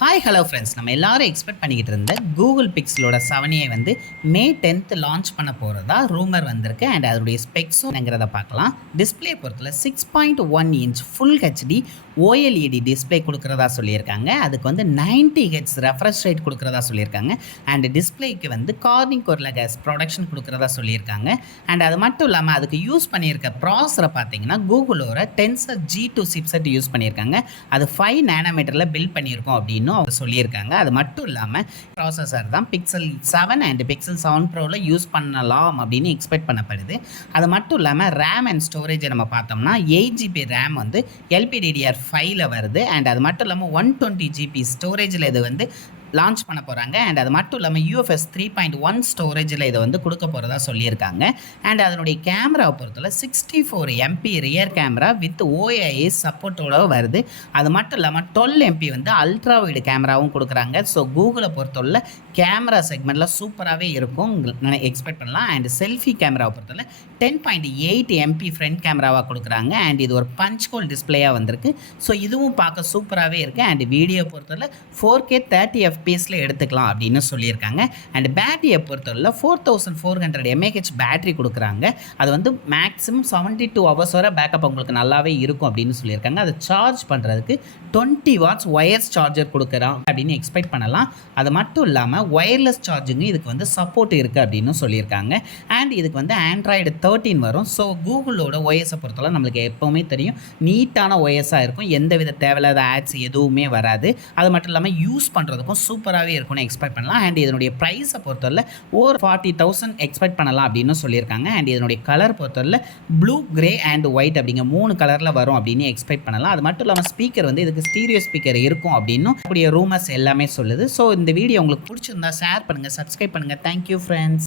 Hi hello friends, நம்ம எல்லாரும் expect பண்ணிக்கிட்டு இருந்த கூகுள் பிக்சலோட 7A வந்து மே 10th லான்ச் பண்ண போகிறதா ரூமர் வந்திருக்கு. அண்ட் அதோடைய ஸ்பெக்ஸுங்கிறத பார்க்கலாம். டிஸ்பிளே பொறுத்தல 6.1 inch full HD OLED display கொடுக்குறதா சொல்லியிருக்காங்க. அதுக்கு வந்து 90 ஹெட்ஸ் ரெஃப்ரெஷ் ரேட் கொடுக்குறதா சொல்லியிருக்காங்க. அண்ட் டிஸ்பிளேக்கு வந்து கார்னிங் கோர்ல கேஸ் ப்ரொடக்ஷன் கொடுக்குறதா சொல்லியிருக்காங்க. அண்ட் அது மட்டும் இல்லாமல் அதுக்கு யூஸ் பண்ணியிருக்க ப்ராசரை பார்த்தீங்கன்னா கூகுளோட டென்சர் G2 சிப்செட் யூஸ் பண்ணியிருக்காங்க. அது 5 நேனோமீட்டரில் பில்ட் பண்ணியிருக்கோம் அப்படின்னு அவங்க சொல்லியிருக்காங்க. அது மட்டும் இல்லாமல் ப்ராசஸர் தான் பிக்சல் 7 அண்ட் பிக்சல் 7 ப்ரோவில் யூஸ் பண்ணலாம் அப்படின்னு எக்ஸ்பெக்ட் பண்ணப்படுது. அது மட்டும் இல்லாமல் ரேம் அண்ட் ஸ்டோரேஜை நம்ம பார்த்தோம்னா 8GB ரேம் வந்து LPDDR5ல் வருது. அண்ட் அது மட்டும் இல்லாமல் 120GB ஸ்டோரேஜில் இது வந்து லான்ச் பண்ண போகிறாங்க. அண்ட் அது மட்டும் இல்லாமல் UFS 3.1 ஸ்டோரேஜில் இதை வந்து கொடுக்க போகிறதா சொல்லியிருக்காங்க. அண்ட் அதனுடைய கேமராவை பொறுத்தவரை 64 MP rear camera with OIS சப்போர்ட்டோட வருது. அது மட்டும் இல்லாமல் 12 MP வந்து அல்ட்ரா வைடு கேமராவும் கொடுக்குறாங்க. ஸோ கூகுளை பொறுத்தவரை கேமரா செக்மெண்ட்டில் சூப்பராகவே இருக்கும் எக்ஸ்பெக்ட் பண்ணலாம். அண்ட் செல்ஃபி கேமராவை பொறுத்தவரை 10.8 MP ஃப்ரண்ட் கேமராவாக கொடுக்குறாங்க. அண்ட் இது ஒரு பஞ்ச் ஹோல் டிஸ்பிளேயாக வந்திருக்கு. ஸோ இதுவும் பார்க்க சூப்பராகவே இருக்குது. அண்ட் வீடியோ பொறுத்தவரை 4K 30 FPS எடுத்துக்கலாம் அப்படின்னு சொல்லியிருக்காங்க. அண்ட் பேட்டரியை பொறுத்தவரை 4400 mAh பேட்டரி கொடுக்குறாங்க. அது வந்து மேக்ஸிமம் 72 hours வரை பேக்கப் உங்களுக்கு நல்லாவே இருக்கும் அப்படின்னு சொல்லியிருக்காங்க. அதை சார்ஜ் பண்ணுறதுக்கு 20 watts ஒயர்ஸ் சார்ஜர் கொடுக்குறான் அப்படின்னு எக்ஸ்பெக்ட் பண்ணலாம். அது மட்டும் இல்லாமல் ஒயர்லெஸ் சார்ஜிங்கு இதுக்கு வந்து சப்போர்ட் இருக்குது அப்படின்னு சொல்லியிருக்காங்க. அண்ட் இதுக்கு வந்து ஆண்ட்ராய்டு 13 வரும். ஸோ கூகுளோட ஒயர்ஸை பொறுத்தவரை நம்மளுக்கு எப்போவுமே தெரியும் நீட்டான ஒயர்ஸாக இருக்கும். எந்தவித தேவையில்லாத ஆட்ஸ் எதுவுமே வராது. அது மட்டும் இல்லாமல் யூஸ் பண்ணுறதுக்கும் சூப்பராகவே இருக்கும்னு எக்ஸ்பெக்ட் பண்ணலாம். அண்ட் இதனுடைய ப்ரைஸை பொறுத்தவரை ஒரு 40,000 எக்ஸ்பெக்ட் பண்ணலாம் அப்படின்னு சொல்லியிருக்காங்க. அண்ட் இதனுடைய கலர் பொறுத்தவரை ப்ளூ, கிரே அண்ட் ஒயிட் அப்படிங்கிற 3 கலரில் வரும் அப்படின்னு எக்ஸ்பெக்ட் பண்ணலாம். அது மட்டும் இல்லாமல் ஸ்பீக்கர் வந்து இதுக்கு ஸ்டீரியோ ஸ்பீக்கர் இருக்கும் அப்படின்னு கூடிய ரூமர்ஸ் எல்லாமே சொல்லுது. ஸோ இந்த வீடியோ உங்களுக்கு பிடிச்சிருந்தா ஷேர் பண்ணுங்கள், சப்ஸ்கிரைப் பண்ணுங்கள். Thank you friends.